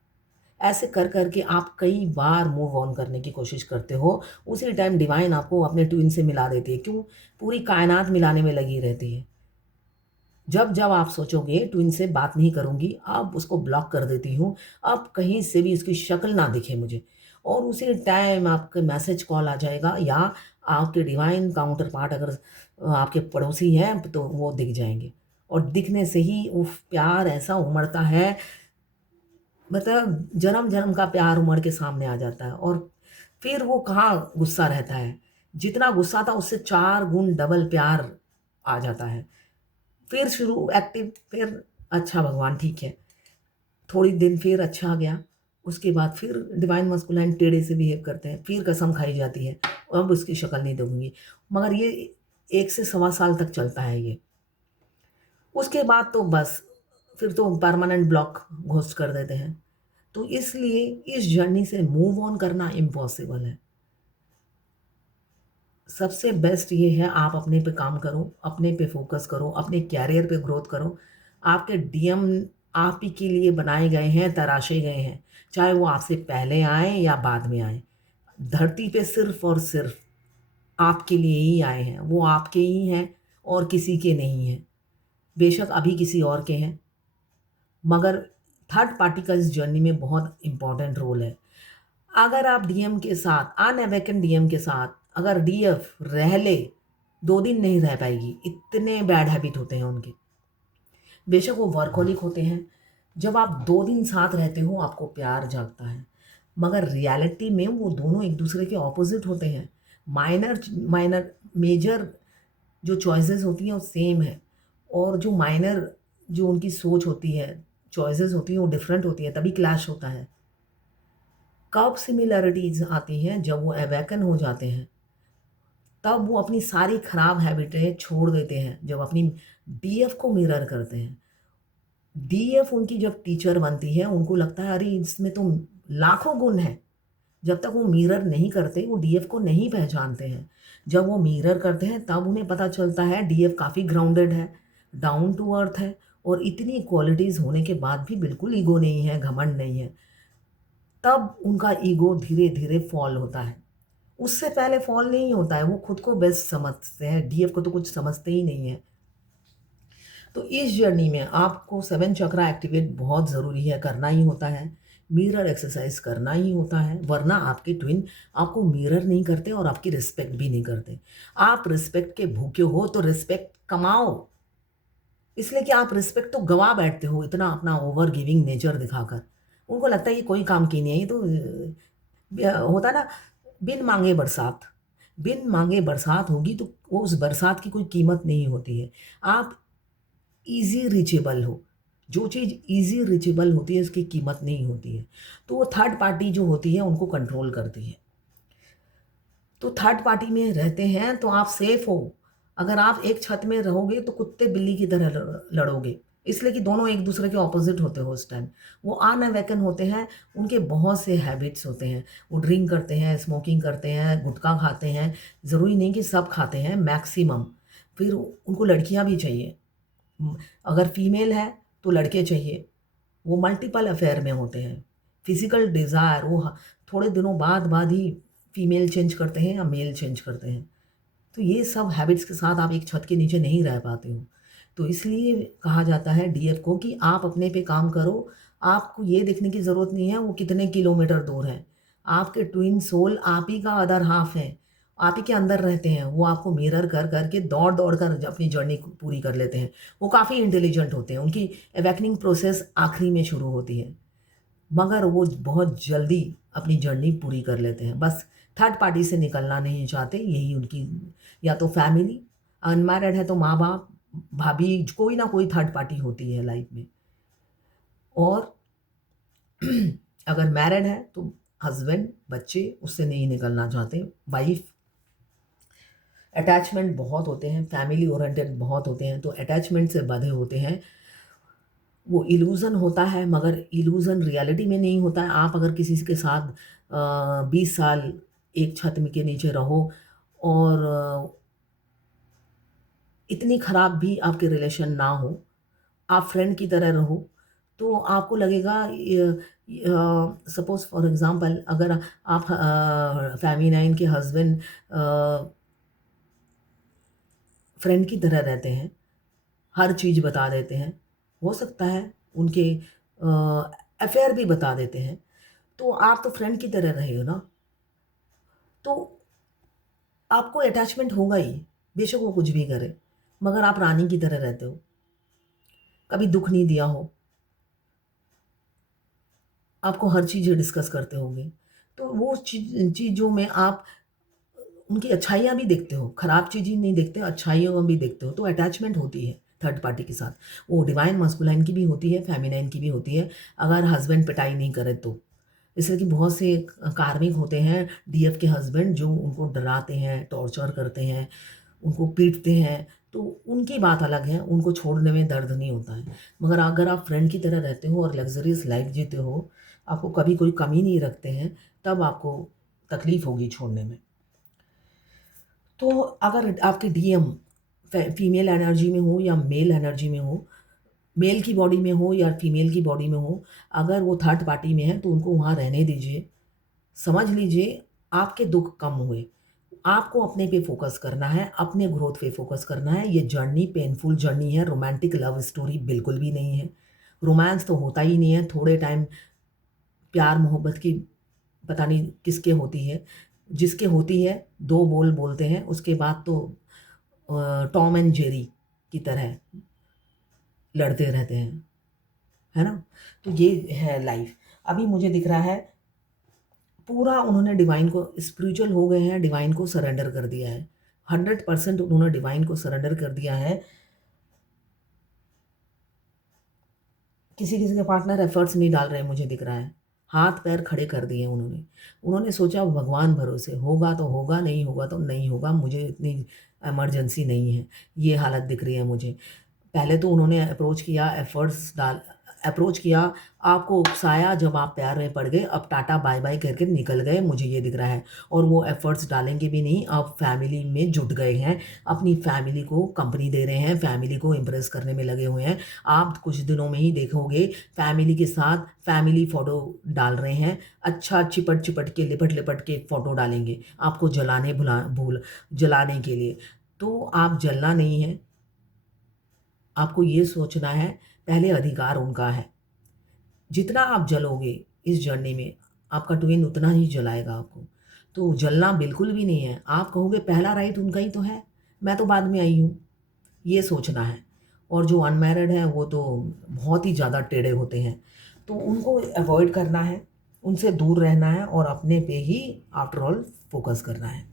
ऐसे कर के आप कई बार मूव ऑन करने की कोशिश करते हो, उसी टाइम डिवाइन आपको अपने ट्विन से मिला देती है। क्यों? पूरी कायनात मिलाने में लगी रहती है। जब आप सोचोगे ट्विन से बात नहीं करूँगी, अब उसको ब्लॉक कर देती हूँ, अब कहीं से भी उसकी शक्ल ना दिखे मुझे और उसी टाइम आपके मैसेज कॉल आ जाएगा या आपके डिवाइन काउंटर पार्ट अगर आपके पड़ोसी हैं, तो वो दिख जाएँगे और दिखने से ही उफ़! प्यार ऐसा उमड़ता है, मतलब जन्म-जन्म का प्यार उमड़ के सामने आ जाता है और फिर वो कहाँ गुस्सा रहता है। जितना गुस्सा था उससे 4 गुण डबल प्यार आ जाता है। फिर शुरू एक्टिव फिर अच्छा भगवान ठीक है। थोड़ी दिन फिर अच्छा गया, उसके बाद फिर डिवाइन मास्कुलाइन टेढ़े से बिहेव करते हैं, फिर कसम खाई जाती है, अब उसकी शक्ल नहीं देखूँगी। मगर ये 1 से सवा साल तक चलता है ये। उसके बाद तो बस फिर तो परमानेंट ब्लॉक घोस्ट कर देते हैं। तो इसलिए इस जर्नी से मूव ऑन करना इम्पॉसिबल है। सबसे बेस्ट ये है आप अपने पे काम करो, अपने पे फ़ोकस करो, अपने करियर पे ग्रोथ करो। आपके डीएम आप ही के लिए बनाए गए हैं, तराशे गए हैं, चाहे वो आपसे पहले आएँ या बाद में आएँ। धरती पे सिर्फ़ और सिर्फ़ आपके लिए ही आए हैं, वो आपके ही हैं और किसी के नहीं हैं। बेशक अभी किसी और के हैं, मगर थर्ड पार्टी का इस जर्नी में बहुत इम्पोर्टेंट रोल है। अगर आप डीएम के साथ, अनअवेकन डीएम के साथ अगर डीएफ रह ले, 2 दिन नहीं रह पाएगी, इतने बैड हैबिट होते हैं उनके। बेशक वो वर्कहोलिक होते हैं, जब आप 2 दिन साथ रहते हो आपको प्यार जागता है, मगर रियलिटी में वो दोनों एक दूसरे के ऑपोजिट होते हैं। माइनर माइनर मेजर जो चॉइसेस होती हैं वो सेम है, और जो माइनर जो उनकी सोच होती है, चॉइसेस होती हैं वो डिफरेंट होती हैं, तभी क्लैश होता है। कब सिमिलैरिटीज़ आती हैं? जब वो अवेकन हो जाते हैं, तब वो अपनी सारी खराब हैबिटें छोड़ देते हैं, जब अपनी डीएफ को मिरर करते हैं। डीएफ उनकी जब टीचर बनती है, उनको लगता है अरे इसमें तो लाखों गुण हैं। जब तक वो मिरर नहीं करते, वो डीएफ को नहीं पहचानते हैं। जब वो मिरर करते हैं, तब उन्हें पता चलता है डीएफ काफ़ी ग्राउंडेड है, डाउन टू अर्थ है, और इतनी क्वालिटीज़ होने के बाद भी बिल्कुल ईगो नहीं है, घमंड नहीं है। तब उनका ईगो धीरे-धीरे फॉल होता है। उससे पहले फॉल नहीं होता है, वो खुद को बेस्ट समझते हैं, डीएफ को तो कुछ समझते ही नहीं है। तो इस जर्नी में आपको 7 चक्रा एक्टिवेट बहुत ज़रूरी है, करना ही होता है। मिरर एक्सरसाइज करना ही होता है, वरना आपके ट्विन आपको मिरर नहीं करते और आपकी रिस्पेक्ट भी नहीं करते। आप रिस्पेक्ट के भूखे हो तो रिस्पेक्ट कमाओ, इसलिए कि आप रिस्पेक्ट तो गवा बैठते हो इतना अपना ओवर गिविंग नेचर दिखाकर। उनको लगता है ये कोई काम की नहीं है, ये तो होता है ना, बिन मांगे बरसात। बिन मांगे बरसात होगी तो वो उस बरसात की कोई कीमत नहीं होती है। आप ईज़ी रीचेबल हो। जो चीज़ ईज़ी रीचेबल होती है उसकी कीमत नहीं होती है। तो वो थर्ड पार्टी जो होती है उनको कंट्रोल करती है। तो थर्ड पार्टी में रहते हैं तो आप सेफ हो। अगर आप एक छत में रहोगे तो कुत्ते बिल्ली की तरह लड़ोगे। इसलिए कि दोनों एक दूसरे के ऑपोज़िट होते हो उस टाइम। वो अनअवेकन होते हैं, उनके बहुत से हैबिट्स होते हैं। वो ड्रिंक करते हैं, स्मोकिंग करते हैं, गुटखा खाते हैं। ज़रूरी नहीं कि सब खाते हैं, मैक्सिमम। फिर उनको लड़कियाँ भी चाहिए। अगर फीमेल है तो लड़के चाहिए। वो मल्टीपल अफेयर में होते हैं। फिज़िकल डिज़ायर वो थोड़े दिनों बाद ही फीमेल चेंज करते हैं या मेल चेंज करते हैं। तो ये सब हैबिट्स के साथ आप एक छत के नीचे नहीं रह पाते हो। तो इसलिए कहा जाता है डीएफ को कि आप अपने पे काम करो। आपको ये देखने की ज़रूरत नहीं है वो कितने किलोमीटर दूर हैं। आपके ट्विन सोल आप ही का अदर हाफ़ है। आप ही के अंदर रहते हैं। वो आपको मिरर कर के दौड़ कर अपनी जर्नी पूरी कर लेते हैं। वो काफ़ी इंटेलिजेंट होते हैं। उनकी अवेकनिंग प्रोसेस आखिरी में शुरू होती है। मगर वो बहुत जल्दी अपनी जर्नी पूरी कर लेते हैं। बस थर्ड पार्टी से निकलना नहीं चाहते, यही उनकी, या तो फैमिली, अनमैरिड है तो माँ-बाप, भाभी, कोई ना कोई थर्ड पार्टी होती है लाइफ में। और अगर मैरिड है तो हस्बैंड, बच्चे उससे नहीं निकलना चाहते, वाइफ। अटैचमेंट बहुत होते हैं, फैमिली ओरिएंटेड बहुत होते हैं, तो अटैचमेंट से बंधे होते हैं। वो इल्यूज़न होता है मगर इल्यूज़न रियलिटी में नहीं होता है। आप अगर किसी के साथ 20 साल एक छत में के नीचे रहो और इतनी ख़राब भी आपके रिलेशन ना हो, आप फ्रेंड की तरह रहो, तो आपको लगेगा सपोज़ फॉर एग्ज़ाम्पल अगर आप फ़ेमिनाइन के हस्बैंड फ्रेंड की तरह रहते हैं, हर चीज़ बता देते हैं, हो सकता है उनके अफ़ेयर भी बता देते हैं, तो आप तो फ्रेंड की तरह रहे हो ना, तो आपको अटैचमेंट होगा ही, बेशक वो कुछ भी करे, मगर आप रानी की तरह रहते हो, कभी दुःख नहीं दिया हो, आपको हर चीज़ डिस्कस करते होंगे, तो वो चीज़ों में आप उनकी अच्छाइयाँ भी देखते हो, खराब चीज़ें नहीं देखते, अच्छाइयाँ भी देखते हो, तो अटैचमेंट होती है थर्ड पार्टी के साथ। वो डिवाइन मास्कुलाइन की भी होती है, फेमिनाइन की भी होती है, अगर हस्बैंड पिटाई नहीं करे तो। इसलिए कि बहुत से कार्मिक होते हैं डीएफ के हस्बैंड जो उनको डराते हैं, टॉर्चर करते हैं, उनको पीटते हैं, तो उनकी बात अलग है, उनको छोड़ने में दर्द नहीं होता है। मगर अगर आप फ्रेंड की तरह रहते हो और लग्ज़रियस लाइफ़ जीते हो, आपको कभी कोई कमी नहीं रखते हैं, तब आपको तकलीफ़ होगी छोड़ने में। तो अगर आपके डीएम फीमेल एनर्जी में हो या मेल एनर्जी में हो, मेल की बॉडी में हो या फीमेल की बॉडी में हो, अगर वो थर्ड पार्टी में है तो उनको वहाँ रहने दीजिए। समझ लीजिए आपके दुःख कम हुए। आपको अपने पे फ़ोकस करना है, अपने ग्रोथ पे फ़ोकस करना है। ये जर्नी पेनफुल जर्नी है, रोमांटिक लव स्टोरी बिल्कुल भी नहीं है। रोमांस तो होता ही नहीं है, थोड़े टाइम प्यार मोहब्बत की पता नहीं किसके होती है, जिसके होती है 2 बोल बोलते हैं, उसके बाद तो टॉम एंड जेरी की तरह लड़ते रहते हैं, है ना? तो ये है लाइफ। अभी मुझे दिख रहा है पूरा उन्होंने डिवाइन को, स्पिरिचुअल हो गए हैं, डिवाइन को सरेंडर कर दिया है। 100% उन्होंने डिवाइन को सरेंडर कर दिया है। किसी-किसी के पार्टनर एफर्ट्स नहीं डाल रहे हैं, मुझे दिख रहा है। हाथ-पैर खड़े कर दिए उन्होंने। उन्होंने सोचा भगवान भरोसे, होगा तो होगा, नहीं होगा तो नहीं होगा, मुझे इतनी इमरजेंसी नहीं है। ये हालत दिख रही है मुझे। पहले तो उन्होंने अप्रोच किया, आपको उकसाया, जब आप प्यार में पड़ गए, अब टाटा बाय-बाय करके निकल गए, मुझे ये दिख रहा है। और वो एफर्ट्स डालेंगे भी नहीं, अब फैमिली में जुट गए हैं, अपनी फैमिली को कंपनी दे रहे हैं, फैमिली को इम्प्रेस करने में लगे हुए हैं। आप कुछ दिनों में ही देखोगे फैमिली के साथ फैमिली फ़ोटो डाल रहे हैं, अच्छा चिपट-चिपट के, लिपट-लिपट के फ़ोटो डालेंगे, आपको जलाने के लिए। तो आप जलना नहीं है, आपको ये सोचना है पहले अधिकार उनका है। जितना आप जलोगे इस जर्नी में, आपका ट्विन उतना ही जलाएगा आपको। तो जलना बिल्कुल भी नहीं है। आप कहोगे पहला राइट उनका ही तो है, मैं तो बाद में आई हूँ, ये सोचना है। और जो अनमैरिड हैं वो तो बहुत ही ज़्यादा टेढ़े होते हैं, तो उनको अवॉइड करना है, उनसे दूर रहना है और अपने पे ही आफ्टर ऑल फ़ोकस करना है।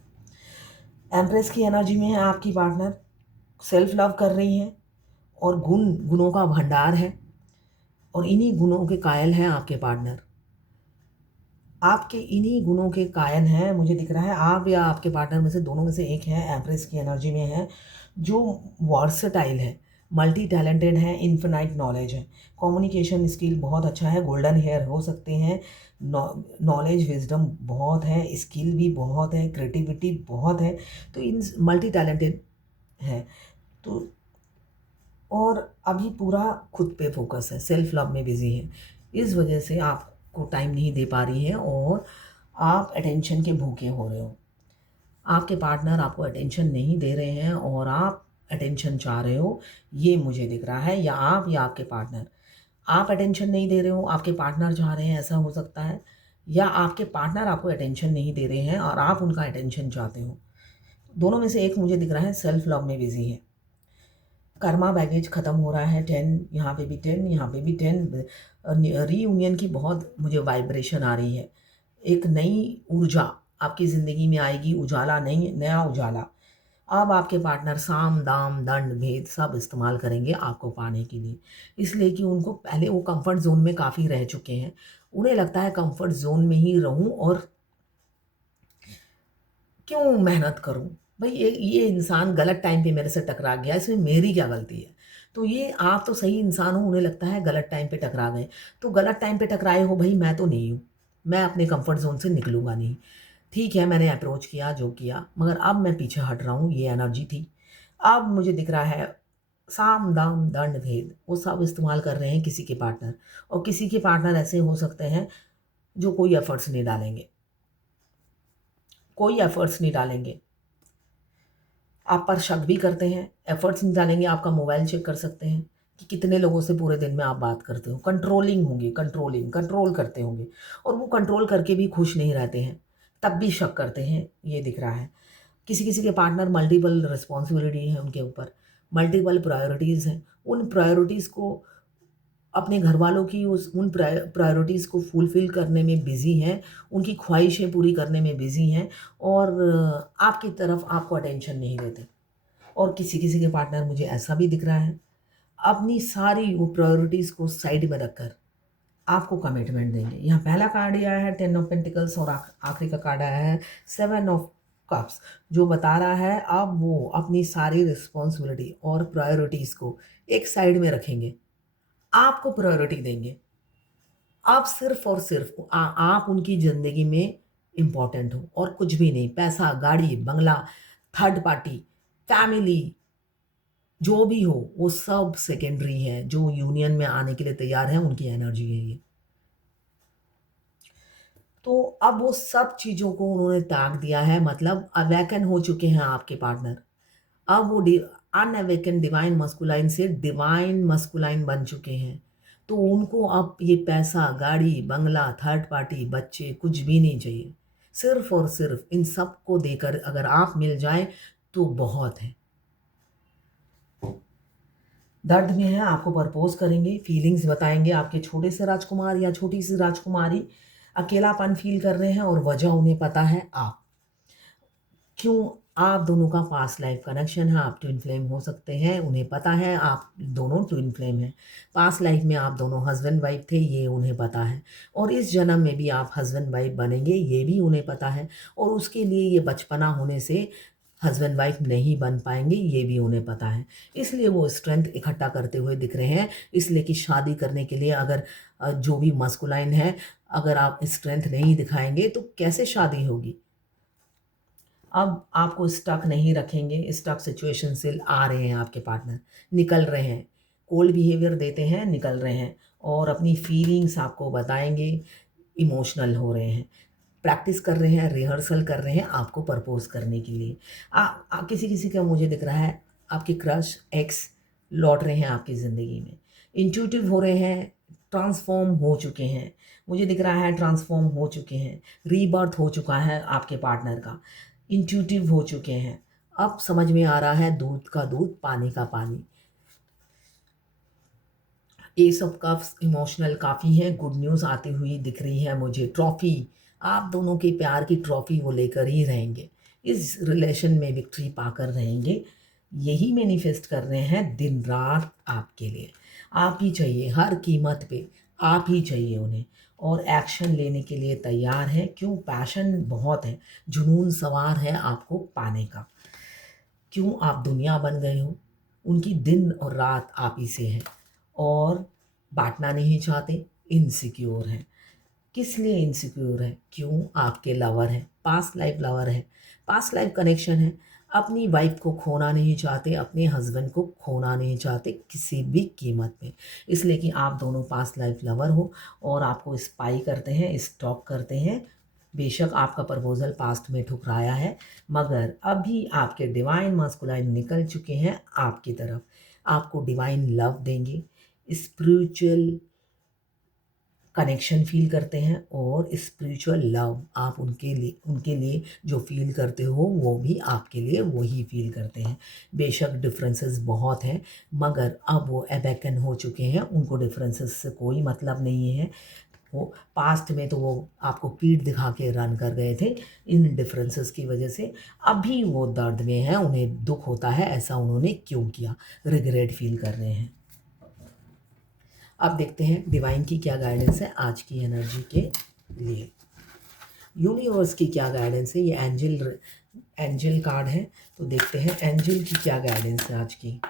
एम्प्रेस की एनर्जी में है आपकी पार्टनर, सेल्फ लव कर रही हैं और गुणों का भंडार है और इन्हीं गुणों के कायल हैं आपके पार्टनर। आपके इन्हीं गुणों के कायल हैं, मुझे दिख रहा है आप या आपके पार्टनर में से दोनों में से एक है, एम्प्रेस की एनर्जी में है, जो वर्सेटाइल है, मल्टी टैलेंटेड है, इन्फिनाइट नॉलेज है, कम्युनिकेशन स्किल बहुत अच्छा है, गोल्डन हेयर हो सकते हैं, नॉलेज विजडम बहुत है, स्किल भी बहुत है, क्रिएटिविटी बहुत है, तो इन मल्टी टैलेंटेड है। तो और अभी पूरा खुद पे फ़ोकस है, सेल्फ लव में बिज़ी है। इस वजह से आपको टाइम नहीं दे पा रही हैं और आप अटेंशन के भूखे हो रहे हो। आपके पार्टनर आपको अटेंशन नहीं दे रहे हैं और आप अटेंशन चाह रहे हो, ये मुझे दिख रहा है, या आप या आपके पार्टनर। आप अटेंशन नहीं दे रहे हो, आपके पार्टनर चाह रहे हैं, ऐसा हो सकता है, या आपके पार्टनर आपको अटेंशन नहीं दे रहे हैं और आप उनका अटेंशन चाहते हो। दोनों में से एक मुझे दिख रहा है सेल्फ लव में बिज़ी है। कर्मा बैगेज ख़त्म हो रहा है, 10 यहाँ पे भी 10, यहाँ पे भी 10, रीयूनियन की बहुत मुझे वाइब्रेशन आ रही है। एक नई ऊर्जा आपकी ज़िंदगी में आएगी, उजाला, नई नया उजाला। अब आपके पार्टनर साम, दाम, दंड, भेद सब इस्तेमाल करेंगे आपको पाने के लिए। इसलिए कि उनको पहले वो कम्फ़र्ट ज़ोन में काफ़ी रह चुके हैं। उन्हें लगता है कम्फ़र्ट ज़ोन में ही रहूँ और क्यों मेहनत करूँ? भई ये इंसान गलत टाइम पे मेरे से टकरा गया, इसमें मेरी क्या गलती है? तो ये आप तो सही इंसान हो, उन्हें लगता है गलत टाइम पे टकरा गए। तो गलत टाइम पे टकराए हो भई, मैं तो नहीं हूँ। मैं अपने कम्फ़र्ट ज़ोन से निकलूँगा नहीं। ठीक है, मैंने अप्रोच किया, जो किया, मगर अब मैं पीछे हट रहा हूँ, ये एनर्जी थी। अब मुझे दिख रहा है साम, दाम, दंड, भेद वो सब इस्तेमाल कर रहे हैं किसी के पार्टनर, और किसी के पार्टनर ऐसे हो सकते हैं जो कोई एफ़र्ट्स नहीं डालेंगे। कोई एफ़र्ट्स नहीं डालेंगे। आप पर शक भी करते हैं, एफ़र्ट्स नहीं डालेंगे, आपका मोबाइल चेक कर सकते हैं कि कितने लोगों से पूरे दिन में आप बात करते हो। कंट्रोलिंग होंगे, कंट्रोल करते होंगे और वो कंट्रोल करके भी खुश नहीं रहते हैं, तब भी शक करते हैं, ये दिख रहा है। किसी-किसी के पार्टनर मल्टीपल रिस्पॉन्सिबिलिटी है उनके ऊपर, मल्टीपल प्रायोरिटीज़ हैं। उन प्रायोरिटीज़ को अपने घरवालों की उन प्रायोरिटीज़ को फुलफ़िल करने में बिज़ी हैं, उनकी ख्वाहिशें पूरी करने में बिज़ी हैं और आपकी तरफ आपको अटेंशन नहीं देते। और किसी-किसी के पार्टनर मुझे ऐसा भी दिख रहा है, अपनी सारी वो प्रायोरिटीज़ को साइड में रखकर आपको कमिटमेंट देंगे। यहाँ पहला कार्ड ये आया है 10 ऑफ पेंटिकल्स और आखिरी का कार्ड आया है 7 ऑफ कप्स, जो बता रहा है अब वो अपनी सारी रिस्पॉन्सिबिलिटी और प्रायोरिटीज़ को एक साइड में रखेंगे, आपको प्रायोरिटी देंगे। आप सिर्फ़ और सिर्फ़ आप उनकी ज़िंदगी में इम्पोर्टेंट हो और कुछ भी नहीं। पैसा, गाड़ी, बंगला, थर्ड पार्टी, फैमिली, जो भी हो, वो सब सेकेंडरी है। जो यूनियन में आने के लिए तैयार हैं, उनकी एनर्जी है ये। तो अब वो सब चीज़ों को उन्होंने त्याग दिया है, मतलब अवेकन हो चुके हैं आपके पार्टनर। अब वो अनअवेकन डिवाइन मस्कुलाइन से डिवाइन मस्कुलाइन बन चुके हैं। तो उनको अब ये पैसा, गाड़ी, बंगला, थर्ड पार्टी, बच्चे कुछ भी नहीं चाहिए। सिर्फ़ और सिर्फ़ इन सब को देकर अगर आप मिल जाएँ तो बहुत है। दर्द में है, आपको प्रपोज़ करेंगे, फीलिंग्स बताएँगे, आपके छोटे से राजकुमार या छोटी सी राजकुमारी अकेलापन फ़ील कर रहे हैं और वजह उन्हें पता है आप। क्यों? आप दोनों का पास्ट लाइफ कनेक्शन है, आप ट्विन फ्लेम हो सकते हैं, उन्हें पता है आप दोनों ट्विन फ्लेम हैं। पास्ट लाइफ में आप दोनों हस्बैंड वाइफ थे, ये उन्हें पता है और इस जन्म में भी आप हस्बैंड वाइफ बनेंगे, ये भी उन्हें पता है और उसके लिए ये बचपना होने से हस्बैंड वाइफ नहीं बन पाएँगे, ये भी उन्हें पता है। इसलिए वो स्ट्रेंथ इकट्ठा करते हुए दिख रहे हैं, इसलिए कि शादी करने के लिए अगर जो भी मस्कुलाइन है, अगर आप स्ट्रेंथ नहीं दिखाएँगे तो कैसे शादी होगी? अब आपको स्टक नहीं रखेंगे, स्टक सिचुएशन से आ रहे हैं आपके पार्टनर, निकल रहे हैं, कोल्ड बिहेवियर देते हैं, निकल रहे हैं और अपनी फीलिंग्स आपको बताएँगे, इमोशनल हो रहे हैं, प्रैक्टिस कर रहे हैं, रिहर्सल कर रहे हैं आपको प्रपोज़ करने के लिए। किसी-किसी का मुझे दिख रहा है, आपके क्रश, एक्स लौट रहे हैं आपकी ज़िंदगी में, इंट्यूटिव हो रहे हैं, ट्रांसफ़ॉर्म हो चुके हैं, मुझे दिख रहा है ट्रांसफ़ॉर्म हो चुके हैं, रीबर्थ हो चुका है आपके पार्टनर का। इंट्यूटिव हो चुके हैं। अब समझ में आ रहा है दूध का दूध, पानी का पानी। एस ऑफ कप्स इमोशनल काफ़ी हैं, गुड न्यूज़ आती हुई दिख रही है मुझे। ट्रॉफ़ी, आप दोनों के प्यार की ट्रॉफ़ी वो लेकर ही रहेंगे। इस रिलेशन में विक्ट्री पाकर रहेंगे। यही मैनिफेस्ट कर रहे हैं दिन-रात आपके लिए। आप ही चाहिए, हर कीमत पे आप ही चाहिए उन्हें और एक्शन लेने के लिए तैयार हैं। क्यों? पैशन बहुत है, जुनून सवार है आपको पाने का। क्यों? आप दुनिया बन गए हो, उनकी दिन और रात आप ही से है और बाँटना नहीं चाहते, इनसिक्योर हैं। किस लिए इनसिक्योर हैं? क्यों? आपके लवर हैं, पास्ट लाइफ लवर हैं, पास्ट लाइफ कनेक्शन है। अपनी वाइफ़ को खोना नहीं चाहते, अपने हस्बैंड को खोना नहीं चाहते किसी भी कीमत पे। इसलिए कि आप दोनों पास्ट लाइफ लवर हो और आपको स्पाई करते हैं, स्टॉक करते हैं। बेशक आपका प्रपोज़ल पास्ट में ठुकराया है, मगर अभी आपके डिवाइन मास्कुलाइन निकल चुके हैं आपकी तरफ। आपको डिवाइन लव देंगे, स्पिरिचुअल कनेक्शन फ़ील करते हैं और स्पिरिचुअल लव आप उनके लिए जो फ़ील करते हो, वो भी आपके लिए वही फ़ील करते हैं। बेशक डिफरेंसेस बहुत हैं, मगर अब वो अवेकन हो चुके हैं, उनको डिफरेंसेस से कोई मतलब नहीं है। वो पास्ट में तो वो आपको पीठ दिखा के रन कर गए थे इन डिफरेंसेस की वजह से। अभी वो दर्द में हैं, उन्हें दुःख होता है ऐसा उन्होंने क्यों किया, रिग्रेट फ़ील कर रहे हैं। अब देखते हैं डिवाइन की क्या गाइडेंस है आज की एनर्जी के लिए। यूनिवर्स की क्या गाइडेंस है, ये एंजल कार्ड है, तो देखते हैं एंजल की क्या गाइडेंस है आज की।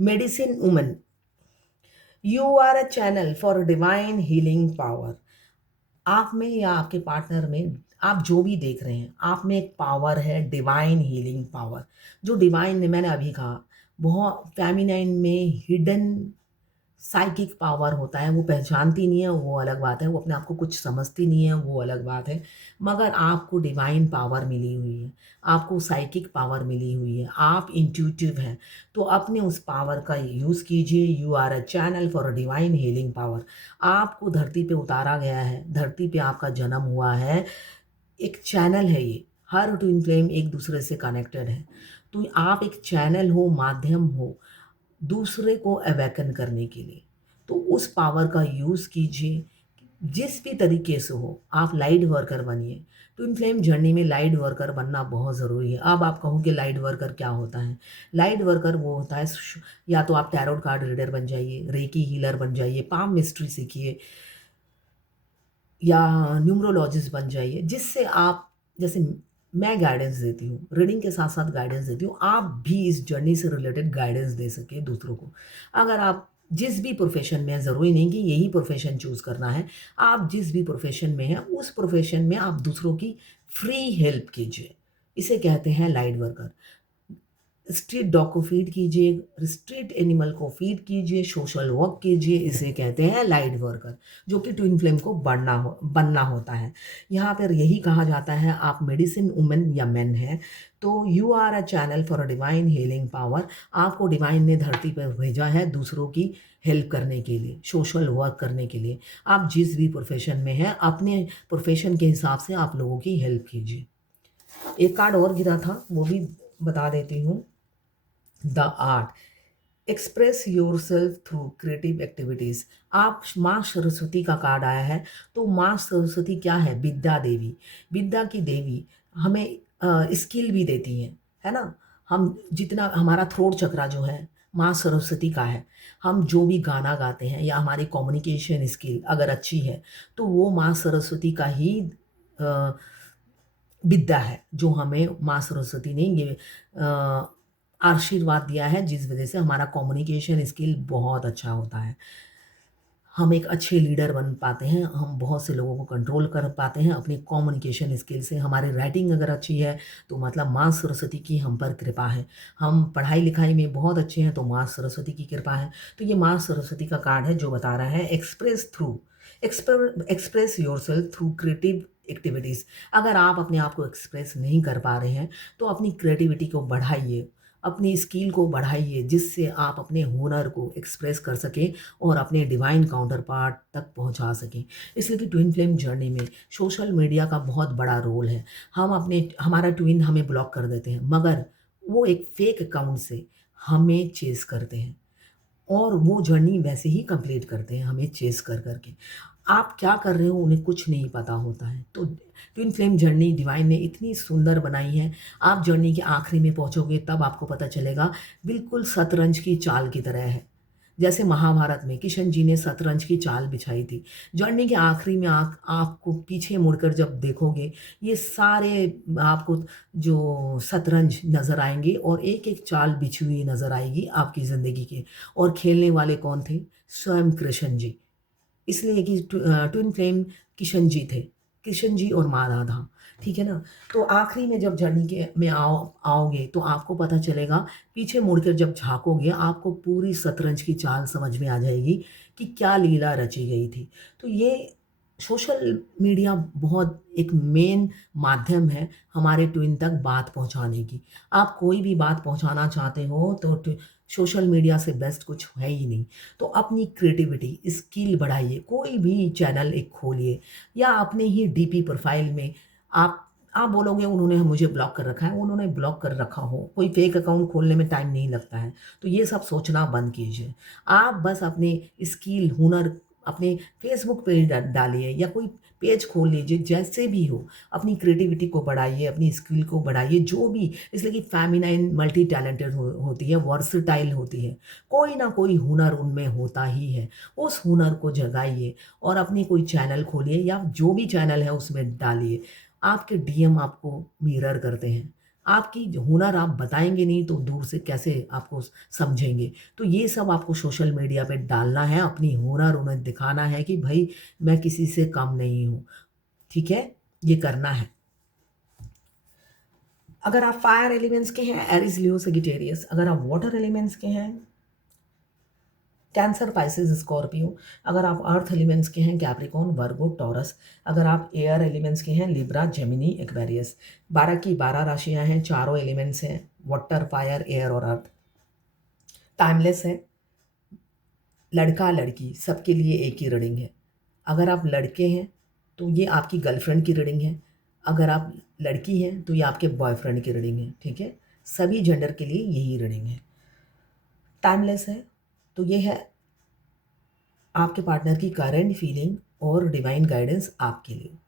Medicine woman, you are a channel for divine healing power. आप में या आपके पार्टनर में, आप जो भी देख रहे हैं, आप में एक पावर है, डिवाइन हीलिंग पावर। जो डिवाइन मैंने अभी कहा, बहुत फेमिनाइन में हिडन साइकिक पावर होता है, वो पहचानती नहीं है, वो अलग बात है, वो अपने आप को कुछ समझती नहीं है, वो अलग बात है। मगर आपको डिवाइन पावर मिली हुई है, आपको साइकिक पावर मिली हुई है, आप इंट्यूटिव हैं, तो अपने उस पावर का यूज़ कीजिए। You are a channel for a divine healing power. आपको धरती पे उतारा गया है, धरती पे आपका जन्म हुआ है, एक चैनल है ये। हर ट्विन फ्लेम एक दूसरे से कनेक्टेड है। तो आप एक चैनल हो, माध्यम हो दूसरे को अवेकन करने के लिए। तो उस पावर का यूज़ कीजिए, जिस भी तरीके से हो, आप लाइट वर्कर बनिए। ट्विन फ्लेम जर्नी में लाइट वर्कर बनना बहुत ज़रूरी है। अब आप कहोगे लाइट वर्कर क्या होता है? लाइट वर्कर वो होता है या तो आप टैरोट कार्ड रीडर बन जाइए, रेकी हीलर बन जाइए, पाम मिस्ट्री सीखिए या न्यूमरोलॉजिस्ट बन जाइए, जिससे आप, जैसे मैं गाइडेंस देती हूँ, रीडिंग के साथ-साथ गाइडेंस देती हूँ, आप भी इस जर्नी से रिलेटेड गाइडेंस दे सकें दूसरों को। अगर आप जिस भी प्रोफ़ेशन में हैं, ज़रूरी नहीं कि यही प्रोफ़ेशन चूज़ करना है, आप जिस भी प्रोफ़ेशन में हैं, उस प्रोफ़ेशन में आप दूसरों की फ्री हेल्प कीजिए। इसे कहते हैं लाइट वर्कर। स्ट्रीट डॉग को फीड कीजिए, स्ट्रीट एनिमल को फीड कीजिए, सोशल वर्क कीजिए, इसे कहते हैं लाइट वर्कर, जो कि ट्विन फ्लेम को बनना होता है। यहाँ पर यही कहा जाता है, आप मेडिसिन वुमेन या मैन हैं तो you are a channel for a divine healing power. आपको डिवाइन ने धरती पर भेजा है दूसरों की हेल्प करने के लिए, सोशल वर्क करने के लिए। आप जिस भी प्रोफेशन में हैं, अपने प्रोफेशन के हिसाब से आप लोगों की हेल्प कीजिए। एक कार्ड और गिरा था, वो भी बता देती हूँ। The art express your self through creative activities. आप माँ सरस्वती का कार्ड आया है, तो माँ सरस्वती क्या है? विद्या देवी। विद्या की देवी हमें स्किल भी देती हैं, है ना? हम जितना हमारा थ्रोट चक्रा जो है माँ सरस्वती का है, हम जो भी गाना गाते हैं या हमारी कम्युनिकेशन स्किल अगर अच्छी है तो वो माँ सरस्वती का ही अ, विद्या है, जो हमें माँ सरस्वती ने ये आशीर्वाद दिया है, जिस वजह से हमारा कम्युनिकेशन स्किल बहुत अच्छा होता है। हम एक अच्छे लीडर बन पाते हैं, हम बहुत से लोगों को कंट्रोल कर पाते हैं अपनी कम्युनिकेशन स्किल से। हमारी राइटिंग अगर अच्छी है तो मतलब माँ सरस्वती की हम पर कृपा है। हम पढ़ाई-लिखाई में बहुत अच्छे हैं तो माँ सरस्वती की कृपा है। तो ये माँ सरस्वती का कार्ड है जो बता रहा है express yourself through creative activities. अगर आप अपने आप को एक्सप्रेस नहीं कर पा रहे हैं तो अपनी क्रिएटिविटी को बढ़ाइए, अपनी स्किल को बढ़ाइए, जिससे आप अपने हुनर को एक्सप्रेस कर सकें और अपने डिवाइन काउंटर पार्ट तक पहुंचा सकें। इसलिए कि ट्विन फ्लेम जर्नी में सोशल मीडिया का बहुत बड़ा रोल है। हमारा ट्विन हमें ब्लॉक कर देते हैं, मगर वो एक फेक अकाउंट से हमें चेस करते हैं और वो जर्नी वैसे ही कंप्लीट करते हैं हमें चेस कर के। आप क्या कर रहे हो उन्हें कुछ नहीं पता होता है। तो ट्विन फ्लेम जर्नी डिवाइन ने इतनी सुंदर बनाई है, आप जर्नी के आखिरी में पहुँचोगे तब आपको पता चलेगा, बिल्कुल शतरंज की चाल की तरह है। जैसे महाभारत में किशन जी ने शतरंज की चाल बिछाई थी। जर्नी के आखिरी में आपको पीछे मुड़कर जब देखोगे, ये सारे आपको जो शतरंज नज़र आएँगे और एक-एक चाल बिछी हुई नज़र आएगी आपकी ज़िंदगी की। और खेलने वाले कौन थे? स्वयं कृष्ण जी। इसलिए कि ट्विन फ्लेम किशन जी थे। किशन जी और माँ राधा, ठीक है ना? तो आखिरी में जब जर्नी के में आओगे तो आपको पता चलेगा, पीछे मुड़कर जब झाँकोगे आपको पूरी शतरंज की चाल समझ में आ जाएगी कि क्या लीला रची गई थी। तो ये सोशल मीडिया बहुत एक मेन माध्यम है हमारे ट्विन तक बात पहुँचाने की। आप कोई भी बात पहुँचाना चाहते हो तो सोशल मीडिया से बेस्ट कुछ है ही नहीं। तो अपनी क्रिएटिविटी, स्किल बढ़ाइए, कोई भी चैनल एक खोलिए या अपने ही डीपी प्रोफ़ाइल में आप बोलोगे उन्होंने मुझे ब्लॉक कर रखा है, उन्होंने ब्लॉक कर रखा हो, कोई फ़ेक अकाउंट खोलने में टाइम नहीं लगता है। तो ये सब सोचना बंद कीजिए। आप बस अपने स्किल, हुनर अपने फ़ेसबुक पे डालिए या कोई पेज खोल लीजिए, जैसे भी हो। अपनी क्रिएटिविटी को बढ़ाइए, अपनी स्किल को बढ़ाइए, जो भी, इसलिए कि फ़ेमिनाइन मल्टी टैलेंटेड होती है, वर्सेटाइल होती है। कोई ना कोई हुनर उनमें होता ही है। उस हुनर को जगाइए और अपनी कोई चैनल खोलिए या जो भी चैनल है उसमें डालिए। आपके डीएम आपको मिरर करते हैं। आपकी जो हुनर आप बताएँगे नहीं तो दूर से कैसे आपको समझेंगे। तो ये सब आपको सोशल मीडिया पे डालना है, अपनी हुनर उन्हें दिखाना है कि भई मैं किसी से कम नहीं हूँ। ठीक है? ये करना है। अगर आप फायर एलिमेंट्स के हैं, एरीज़, लियो, सजिटेरियस। अगर आप वाटर एलिमेंट्स के हैं, कैंसर, पाइसेस, स्कॉर्पियो। अगर आप अर्थ एलिमेंट्स के हैं, कैप्रिकॉर्न, वर्गो, टॉरस। अगर आप एयर एलिमेंट्स के हैं, लिब्रा, जेमिनी, एक्वेरियस। 12 की 12 राशियाँ हैं, चारों एलिमेंट्स हैं, वाटर, फायर, एयर और अर्थ। टाइमलेस है, लड़का-लड़की सबके लिए एक ही रीडिंग है। अगर आप लड़के हैं, तो ये आपकी गर्लफ्रेंड की रीडिंग है। अगर आप लड़की हैं, तो ये आपके बॉयफ्रेंड की रीडिंग है, ठीक है? सभी जेंडर के लिए यही रीडिंग है। टाइमलेस है, तो ये है आपके पार्टनर की करंट फीलिंग और डिवाइन गाइडेंस आपके लिए।